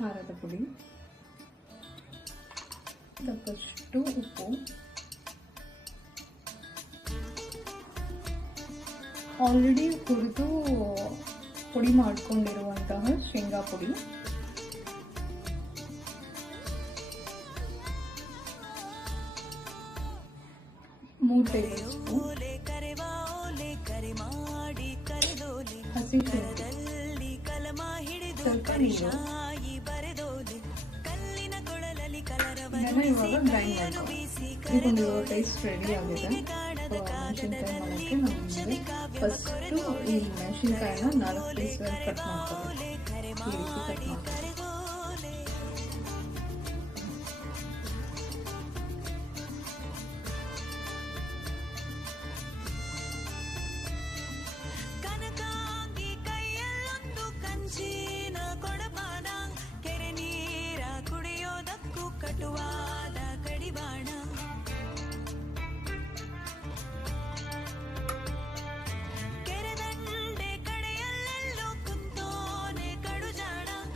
ಖಾರದ ಪುಡಿ, ತಕ್ಕಷ್ಟು ಉಪ್ಪು, ಆಲ್ರೆಡಿ ಹುರಿದು ಪುಡಿ ಮಾಡಿಕೊಂಡಿರುವಂತಹ ಶೇಂಗಾ ಪುಡಿ, ಮೂರು ಟೇಬಲ್ ಸ್ಪೂನ್ ಹಸಿ ಶುಂಠಿ, ಸ್ವಲ್ಪ ನೀರು. ಇದನ್ನು ಇವಾಗ ಗ್ರೈಂಡ್ ಮಾಡ್ಕೊಂಡು ಇದೊಂದು ಟೇಸ್ಟ್ ರೆಡಿ ಆಗಿದೆ. ಮೆಣಸಿನ್ಕಾಯಿ ಮಾಡೋಕ್ಕೆ ನಮಗೆ ಫಸ್ಟು ಈ ಮೆಣಸಿನ್ಕಾಯಿನ 4 ಪೀಸ್ ಕಟ್ ಮಾಡ್ಕೋಬೇಕು. ಈ ರೀತಿ ಕಟ್ ಮಾಡ್ಕೊಂಡು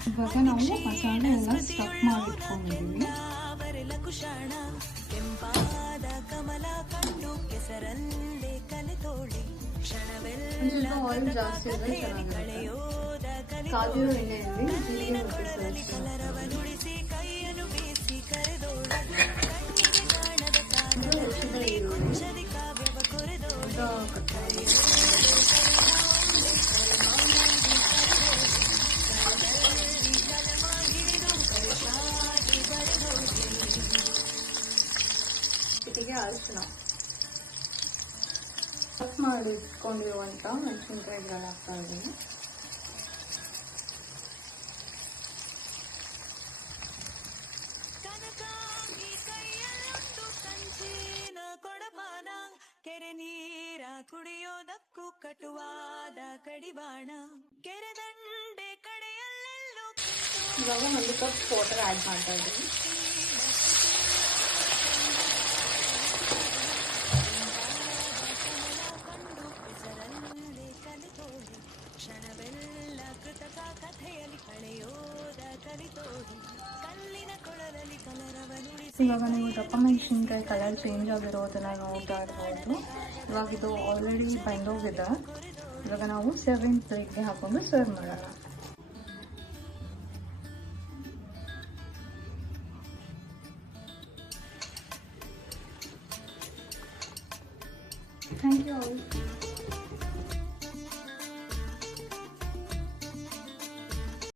ಇವಾಗ ನಾವು ಮಸಾಲೆ ಎಲ್ಲ ಸ್ಟಫ್ ಮಾಡಿಟ್ಕೊಂಡಿದ್ದೀವಿ. ಸ್ವಲ್ಪ ಆಯಿಲ್ ಜಾಸ್ತಿ ಇದ್ರೆ ಚೆನ್ನಾಗಿರುತ್ತೆ. ಕಾದಿರೋ ಎಣ್ಣೆಯಲ್ಲಿ ಜೀರಿಗೆ ಅರಿಶಿನ, ಕಟ್ ಮಾಡಿಟ್ಕೊಂಡಿರುವಂಥ ಮೆಣಸಿನ್ಕಾಯಿಗಳು ಹಾಕ್ತಾ ಇದ್ದೀನಿ. ಕುಡಿಯೋದಕ್ಕೂ ಕಟುವಾದ ಕಡಿವಾಣ ಕೆರೆದಂಡೆ ಕಡೆಯಲ್ಲೆಲ್ಲೋ. ಇವಾಗ 1 ಕಪ್ ವಾಟರ್ ಆ್ಯಡ್ ಮಾಡ್ತಾ ಇದ್ದೀನಿ. ಕ್ಷಣವೆಲ್ಲ ಕೃತಕ ಕಥೆಯಲ್ಲಿ ಕಳೆಯೋದ ಕಲಿತೋಡಿ ಕಲ್ಲಿನ ಕೊಳಲಲ್ಲಿ ಕಲರವ ನುಡಿಸಿ. ಇವಾಗ ನೀವು ದಪ್ಪ ಮೆಣಸಿನ್ಕಾಯಿ ಕಲರ್ ಚೇಂಜ್ ಆಗಿರೋದನ್ನ ನೋಡ್ತಾ ಇರ್ಬೋದು. ಇವಾಗ ಇದು ಆಲ್ರೆಡಿ ಬೆಂದೋಗಿದೆ. ಇವಾಗ ನಾವು ಸರ್ವಿಂಗ್ ಪ್ಲೇಟ್ಗೆ ಹಾಕೊಂಡು ಸರ್ವ್ ಮಾಡೋಣ. Thank you all.